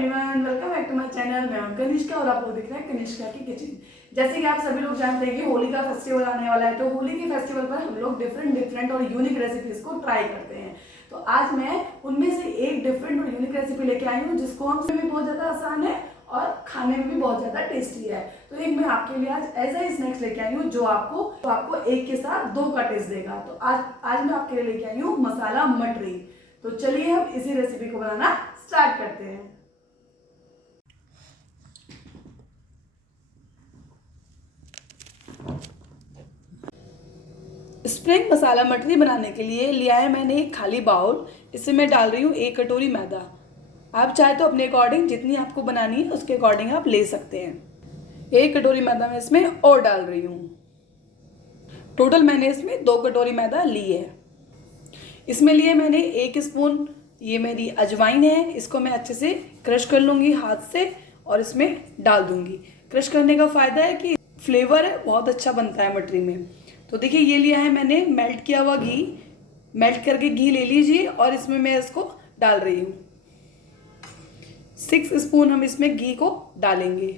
Everyone, welcome back to my channel. मैं हूं कनिष्का और आप लोग देख रहे हैं कनिष्का की किचन। जैसे कि आप सभी लोग जानते हैं कि होली का फेस्टिवल आने वाला है, तो होली के फेस्टिवल पर हम लोग डिफरेंट और यूनिक रेसिपीज को ट्राई करते हैं। तो आज मैं उनमें से एक डिफरेंट और यूनिक रेसिपी लेके आई हूँ, जिसको हम भी बहुत ज्यादा आसान है और खाने में भी बहुत ज्यादा टेस्टी है। तो एक मैं आपके लिए आज ऐसा ही स्नैक्स लेके आई हूँ जो आपको एक के साथ दो का टेस्ट देगा। तो आज मैं आपके लिए लेके आई हूँ मसाला मटरी। तो चलिए हम इसी रेसिपी को बनाना स्टार्ट करते हैं। स्प्रिंग मसाला मटरी बनाने के लिए लिया है मैंने एक खाली बाउल। इसमें मैं डाल रही हूँ 1 कटोरी मैदा। आप चाहे तो अपने अकॉर्डिंग जितनी आपको बनानी है उसके अकॉर्डिंग आप ले सकते हैं। 1 कटोरी मैदा मैं इसमें और डाल रही हूँ। टोटल मैंने इसमें 2 कटोरी मैदा ली है। इसमें लिए मैंने 1 स्पून ये मेरी अजवाइन है। इसको मैं अच्छे से क्रश कर लूँगी हाथ से और इसमें डाल दूँगी। क्रश करने का फ़ायदा है कि फ्लेवर है बहुत अच्छा बनता है मटरी में। तो देखिए ये लिया है मैंने मेल्ट किया हुआ घी। मेल्ट करके घी ले लीजिए और इसमें मैं इसको डाल रही हूँ। 6 स्पून हम इसमें घी को डालेंगे।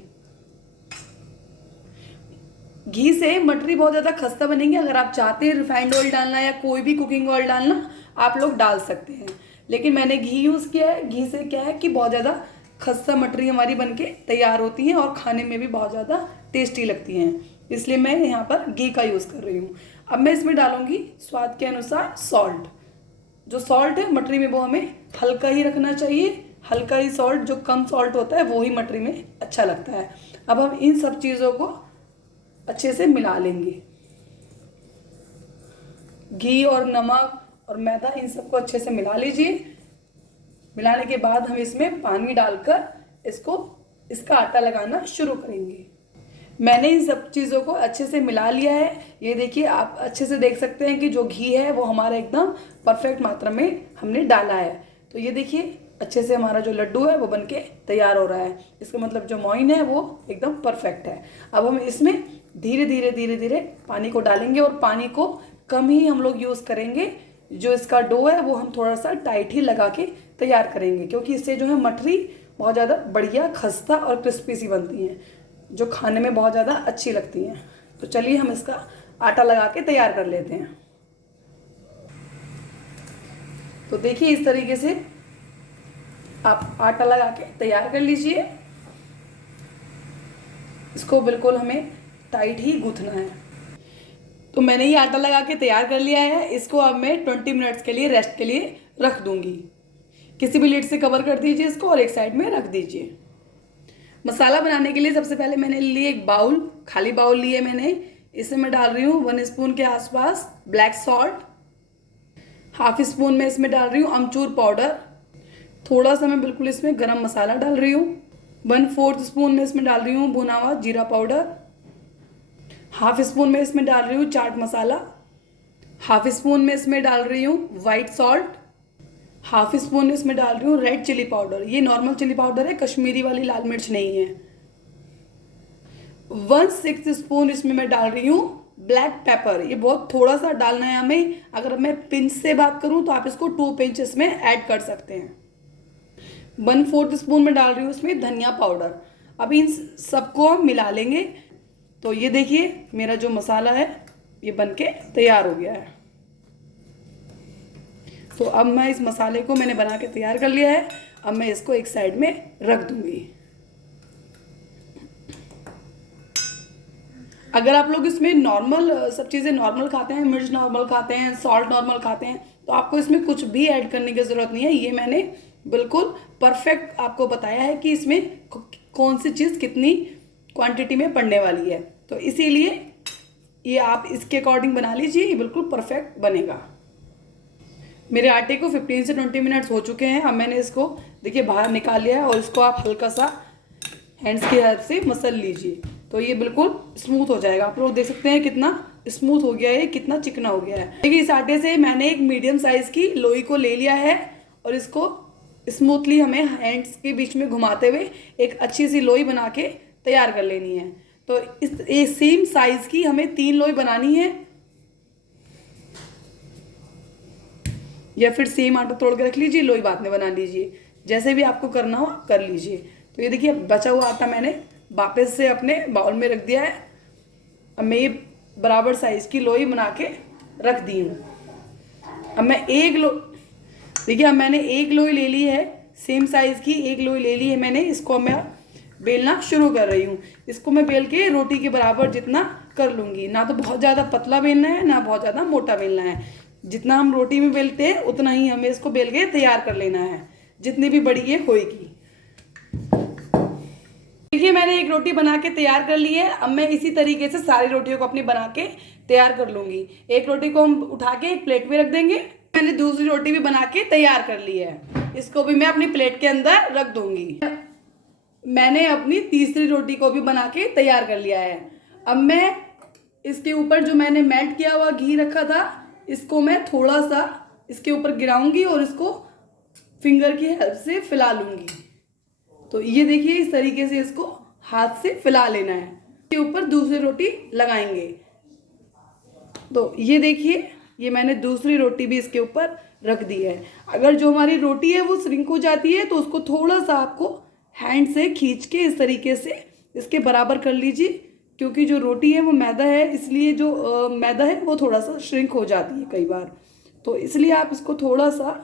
घी से मटरी बहुत ज़्यादा खस्ता बनेंगे। अगर आप चाहते हैं रिफाइंड ऑयल डालना या कोई भी कुकिंग ऑयल डालना आप लोग डाल सकते हैं, लेकिन मैंने घी यूज़ किया है। घी से क्या है कि बहुत ज़्यादा खस्ता मटरी हमारी बनके तैयार होती हैं और खाने में भी बहुत ज़्यादा टेस्टी लगती हैं, इसलिए मैं यहाँ पर घी का यूज़ कर रही हूँ। अब मैं इसमें डालूंगी स्वाद के अनुसार सॉल्ट। जो सॉल्ट है मटरी में वो हमें हल्का ही रखना चाहिए। हल्का ही सॉल्ट, जो कम सॉल्ट होता है वो ही मटरी में अच्छा लगता है। अब हम इन सब चीज़ों को अच्छे से मिला लेंगे। घी और नमक और मैदा इन सबको अच्छे से मिला लीजिए। मिलाने के बाद हम इसमें पानी डालकर इसका आटा लगाना शुरू करेंगे। मैंने इन सब चीज़ों को अच्छे से मिला लिया है। ये देखिए आप अच्छे से देख सकते हैं कि जो घी है वो हमारा एकदम परफेक्ट मात्रा में हमने डाला है। तो ये देखिए अच्छे से हमारा जो लड्डू है वो बनके तैयार हो रहा है। इसका मतलब जो मोइन है वो एकदम परफेक्ट है। अब हम इसमें धीरे धीरे पानी को डालेंगे और पानी को कम ही हम लोग यूज़ करेंगे। जो इसका डो है वो हम थोड़ा सा टाइट ही लगा के तैयार करेंगे, क्योंकि इससे जो है मटरी बहुत ज़्यादा बढ़िया खस्ता और क्रिस्पी सी बनती हैं, जो खाने में बहुत ज़्यादा अच्छी लगती हैं। तो चलिए हम इसका आटा लगा के तैयार कर लेते हैं। तो देखिए इस तरीके से आप आटा लगा के तैयार कर लीजिए। इसको बिल्कुल हमें टाइट ही गूंथना है। तो मैंने ये आटा लगा के तैयार कर लिया है। इसको अब मैं 20 मिनट्स के लिए रेस्ट के लिए रख दूंगी। किसी भी लिड से कवर कर दीजिए इसको और एक साइड में रख दीजिए। मसाला बनाने के लिए सबसे पहले मैंने लिए एक बाउल, खाली बाउल लिए मैंने। इसमें मैं डाल रही हूँ 1 स्पून के आसपास ब्लैक सॉल्ट। हाफ स्पून में इसमें डाल रही हूँ अमचूर पाउडर। थोड़ा सा मैं बिल्कुल इसमें गरम मसाला डाल रही हूँ। 1/4 स्पून में इसमें डाल रही हूँ भुना हुआ जीरा पाउडर। हाफ स्पून में इसमें डाल रही हूँ चाट मसाला। हाफ स्पून में इसमें डाल रही हूँ वाइट सॉल्ट। हाफ स्पून में इसमें डाल रही हूँ रेड चिली पाउडर। ये नॉर्मल चिली पाउडर है, कश्मीरी वाली लाल मिर्च नहीं है। 1/6 स्पून इसमें मैं डाल रही हूँ ब्लैक पेपर। ये बहुत थोड़ा सा डालना है हमें। अगर मैं पिंच से बात करूँ तो आप इसको 2 पिंच इसमें ऐड कर सकते हैं। 1/4 स्पून में डाल रही हूँ इसमें धनिया पाउडर। अब इन सबको हम मिला लेंगे। तो ये देखिए मेरा जो मसाला है ये बनके तैयार हो गया है। तो अब मैं इस मसाले को मैंने बना के तैयार कर लिया है। अब मैं इसको एक साइड में रख दूंगी। अगर आप लोग इसमें नॉर्मल सब चीज़ें नॉर्मल खाते हैं, मिर्च नॉर्मल खाते हैं, सॉल्ट नॉर्मल खाते हैं, तो आपको इसमें कुछ भी ऐड करने की ज़रूरत नहीं है। ये मैंने बिल्कुल परफेक्ट आपको बताया है कि इसमें कौन सी चीज़ कितनी क्वांटिटी में पड़ने वाली है। तो इसीलिए ये आप इसके अकॉर्डिंग बना लीजिए, ये बिल्कुल परफेक्ट बनेगा। मेरे आटे को 15 से 20 मिनट्स हो चुके हैं। अब मैंने इसको देखिए बाहर निकाल लिया है और इसको आप हल्का सा हैंड्स की हेल्प से मसल लीजिए, तो ये बिल्कुल स्मूथ हो जाएगा। आप लोग देख सकते हैं कितना स्मूथ हो गया है, कितना चिकना हो गया है। देखिए इस आटे से मैंने एक मीडियम साइज की लोई को ले लिया है और इसको स्मूथली हमें हैंड्स के बीच में घुमाते हुए एक अच्छी सी लोई बना के तैयार कर लेनी है। तो इस सेम साइज की हमें 3 लोई बनानी है, या फिर सेम आटा तोड़ के रख लीजिए, लोई बाद में बना लीजिए। जैसे भी आपको करना हो कर लीजिए। तो ये देखिए बचा हुआ आटा मैंने वापस से अपने बाउल में रख दिया है। अब मैं ये बराबर साइज़ की लोई बना के रख दी हूँ। अब मैं देखिए अब मैंने एक लोई ले ली है, सेम साइज़ की एक लोई ले ली है मैंने। इसको मैं बेलना शुरू कर रही हूँ। इसको मैं बेल के रोटी के बराबर जितना कर लूँगी। ना तो बहुत ज़्यादा पतला बेलना है, ना बहुत ज़्यादा मोटा बेलना है। जितना हम रोटी में बेलते हैं उतना ही हमें इसको बेल के तैयार कर लेना है, जितनी भी बड़ी ये होएगी। देखिए मैंने एक रोटी बना के तैयार कर ली है। अब मैं इसी तरीके से सारी रोटियों को अपनी बना के तैयार कर लूँगी। एक रोटी को हम उठा के एक प्लेट में रख देंगे। मैंने दूसरी रोटी भी बना के तैयार कर ली है, इसको भी मैं अपनी प्लेट के अंदर रख दूँगी। मैंने अपनी तीसरी रोटी को भी बना के तैयार कर लिया है। अब मैं इसके ऊपर जो मैंने मेल्ट किया हुआ घी रखा था, इसको मैं थोड़ा सा इसके ऊपर गिराऊंगी और इसको फिंगर की हेल्प से फैला लूँगी। तो ये देखिए इस तरीके से इसको हाथ से फैला लेना है। इसके ऊपर दूसरी रोटी लगाएंगे। तो ये देखिए ये मैंने दूसरी रोटी भी इसके ऊपर रख दी है। अगर जो हमारी रोटी है वो श्रिंक हो जाती है तो उसको थोड़ा सा आपको हैंड से खींच के इस तरीके से इसके बराबर कर लीजिए, क्योंकि जो रोटी है वो मैदा है, इसलिए जो मैदा है वो थोड़ा सा श्रिंक हो जाती है कई बार। तो इसलिए आप इसको थोड़ा सा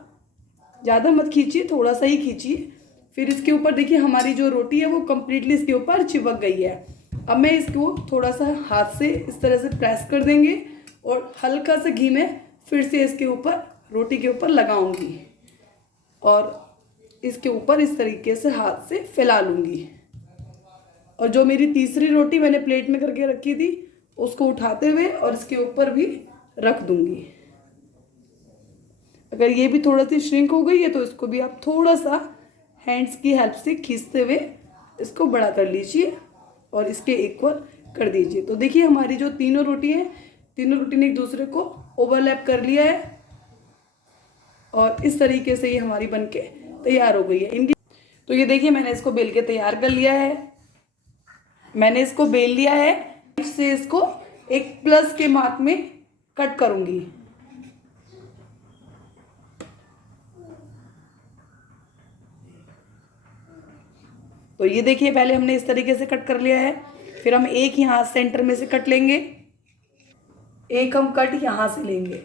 ज़्यादा मत खींचिए, थोड़ा सा ही खींचिए। फिर इसके ऊपर देखिए हमारी जो रोटी है वो कम्प्लीटली इसके ऊपर चिपक गई है। अब मैं इसको थोड़ा सा हाथ से इस तरह से प्रेस कर देंगे और हल्का सा घी में फिर से इसके ऊपर रोटी के ऊपर लगाऊंगी और इसके ऊपर इस तरीके से हाथ से फैला लूँगी। और जो मेरी तीसरी रोटी मैंने प्लेट में करके रखी थी उसको उठाते हुए और इसके ऊपर भी रख दूँगी। अगर ये भी थोड़ा सी श्रिंक हो गई है तो इसको भी आप थोड़ा सा हैंड्स की हेल्प से खींचते हुए इसको बड़ा कर लीजिए और इसके इक्वल कर दीजिए। तो देखिए हमारी जो तीनों रोटी हैं, तीनों रोटी ने एक दूसरे को ओवरलैप कर लिया है और इस तरीके से ये हमारी बनके तैयार हो गई है इनकी। तो ये देखिए मैंने इसको बेल के तैयार कर लिया है। मैंने इसको बेल लिया है, इससे इसको एक प्लस के मार्क में कट करूंगी। तो ये देखिए पहले हमने इस तरीके से कट कर लिया है, फिर हम एक यहाँ सेंटर में से कट लेंगे, एक हम कट यहाँ से लेंगे।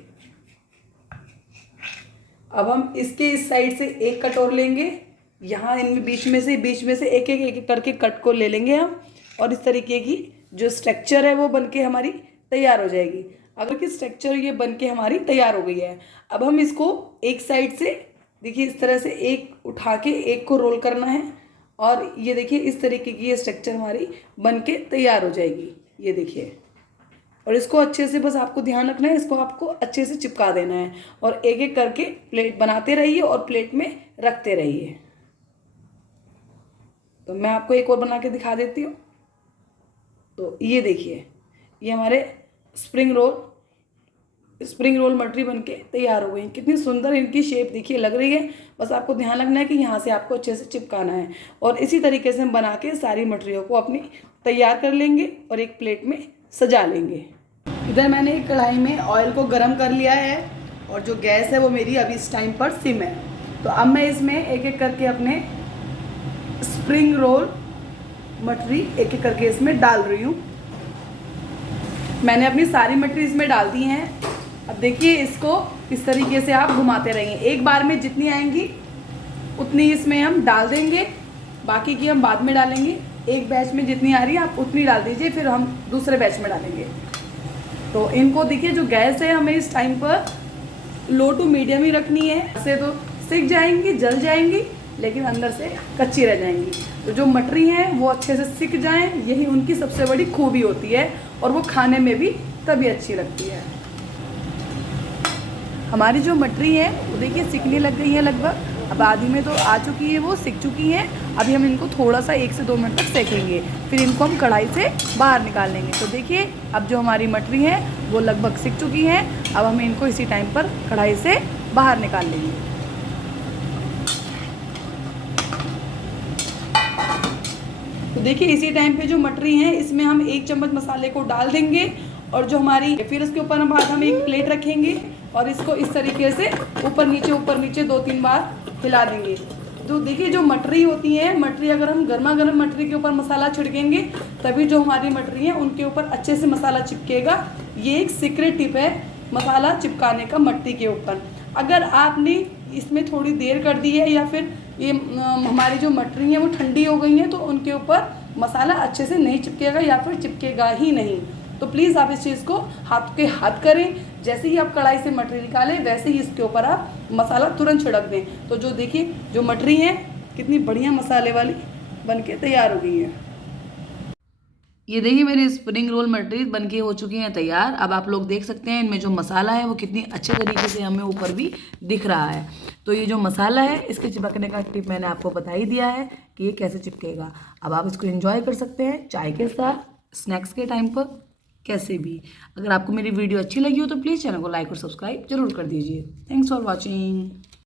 अब हम इसके इस साइड से एक कट और लेंगे, यहाँ इनमें बीच में से एक एक करके कट को ले लेंगे हम और इस तरीके की जो स्ट्रक्चर है वो बनके हमारी तैयार हो जाएगी। अगर कि स्ट्रक्चर ये बनके हमारी तैयार हो गई है। अब हम इसको एक साइड से देखिए इस तरह से एक उठा के एक को रोल करना है और ये देखिए इस तरीके की ये स्ट्रक्चर हमारी बनके तैयार हो जाएगी। ये देखिए, और इसको अच्छे से बस आपको ध्यान रखना है, इसको आपको अच्छे से चिपका देना है और एक एक करके प्लेट बनाते रहिए और प्लेट में रखते रहिए। तो मैं आपको एक और बना के दिखा देती हूँ। तो ये देखिए ये हमारे स्प्रिंग रोल मटरी बनके तैयार हो गई। कितनी सुंदर इनकी शेप देखिए लग रही है। बस आपको ध्यान रखना है कि यहाँ से आपको अच्छे से चिपकाना है और इसी तरीके से हम बना के सारी मटरियों को अपनी तैयार कर लेंगे और एक प्लेट में सजा लेंगे। इधर मैंने एक कढ़ाई में ऑयल को गर्म कर लिया है और जो गैस है वो मेरी अभी इस टाइम पर सिम है। तो अब मैं इसमें एक एक करके अपने स्प्रिंग रोल मटरी एक एक करके इसमें डाल रही हूँ। मैंने अपनी सारी मटरी इसमें डाल दी हैं। अब देखिए इसको इस तरीके से आप घुमाते रहेंगे, एक बार में जितनी आएंगी उतनी इसमें हम डाल देंगे, बाकी की हम बाद में डालेंगे। एक बैच में जितनी आ रही है आप उतनी डाल दीजिए, फिर हम दूसरे बैच में डालेंगे। तो इनको देखिए जो गैस है हमें इस टाइम पर लो टू मीडियम ही रखनी है, ऐसे तो सिक जाएंगी, जल जाएंगी, लेकिन अंदर से कच्ची रह जाएंगी। तो जो मटरी हैं वो अच्छे से सिक जाएं, यही उनकी सबसे बड़ी खूबी होती है और वो खाने में भी तभी अच्छी लगती है। हमारी जो मटरी है वो देखिए सिकने लग गई है लगभग, अब आधी में तो आ चुकी है, वो सिक चुकी हैं। अभी हम इनको थोड़ा सा 1 से 2 मिनट तक सेकेंगे, फिर इनको हम कढ़ाई से बाहर निकाल लेंगे। तो देखिए अब जो हमारी मटरी है वो लगभग सिक चुकी हैं। अब हम इनको इसी टाइम पर कढ़ाई से बाहर निकाल लेंगे। तो देखिए इसी टाइम पे जो मटरी है इसमें हम 1 चम्मच मसाले को डाल देंगे और जो हमारी फिर उसके ऊपर हम एक प्लेट रखेंगे और इसको इस तरीके से ऊपर नीचे 2-3 बार हिला देंगे। जो देखिए जो मटरी होती है, मटरी अगर हम गर्मा गर्म मटरी के ऊपर मसाला छिड़केंगे तभी जो हमारी मटरी है उनके ऊपर अच्छे से मसाला चिपकेगा। ये एक सीक्रेट टिप है मसाला चिपकाने का मटरी के ऊपर। अगर आपने इसमें थोड़ी देर कर दी है या फिर ये हमारी जो मटरी है वो ठंडी हो गई है तो उनके ऊपर मसाला अच्छे से नहीं चिपकेगा या फिर चिपकेगा ही नहीं। तो प्लीज़ आप इस चीज़ को हाथ के हाथ करें। जैसे ही आप कढ़ाई से मटरी निकालें वैसे ही इसके ऊपर आप मसाला तुरंत छिड़क दें। तो जो देखिए जो मटरी है कितनी बढ़िया मसाले वाली बनके तैयार हो गई है। ये देखिए मेरे स्प्रिंग रोल मटरी बनके हो चुकी हैं तैयार। अब आप लोग देख सकते हैं इनमें जो मसाला है वो कितनी अच्छे तरीके से हमें ऊपर भी दिख रहा है। तो ये जो मसाला है इसके चिपकने का टिप मैंने आपको बता ही दिया है कि ये कैसे चिपकेगा। अब आप इसको एंजॉय कर सकते हैं चाय के साथ, स्नैक्स के टाइम पर, कैसे भी। अगर आपको मेरी वीडियो अच्छी लगी हो तो प्लीज़ चैनल को लाइक और सब्सक्राइब जरूर कर दीजिए। Thanks for watching.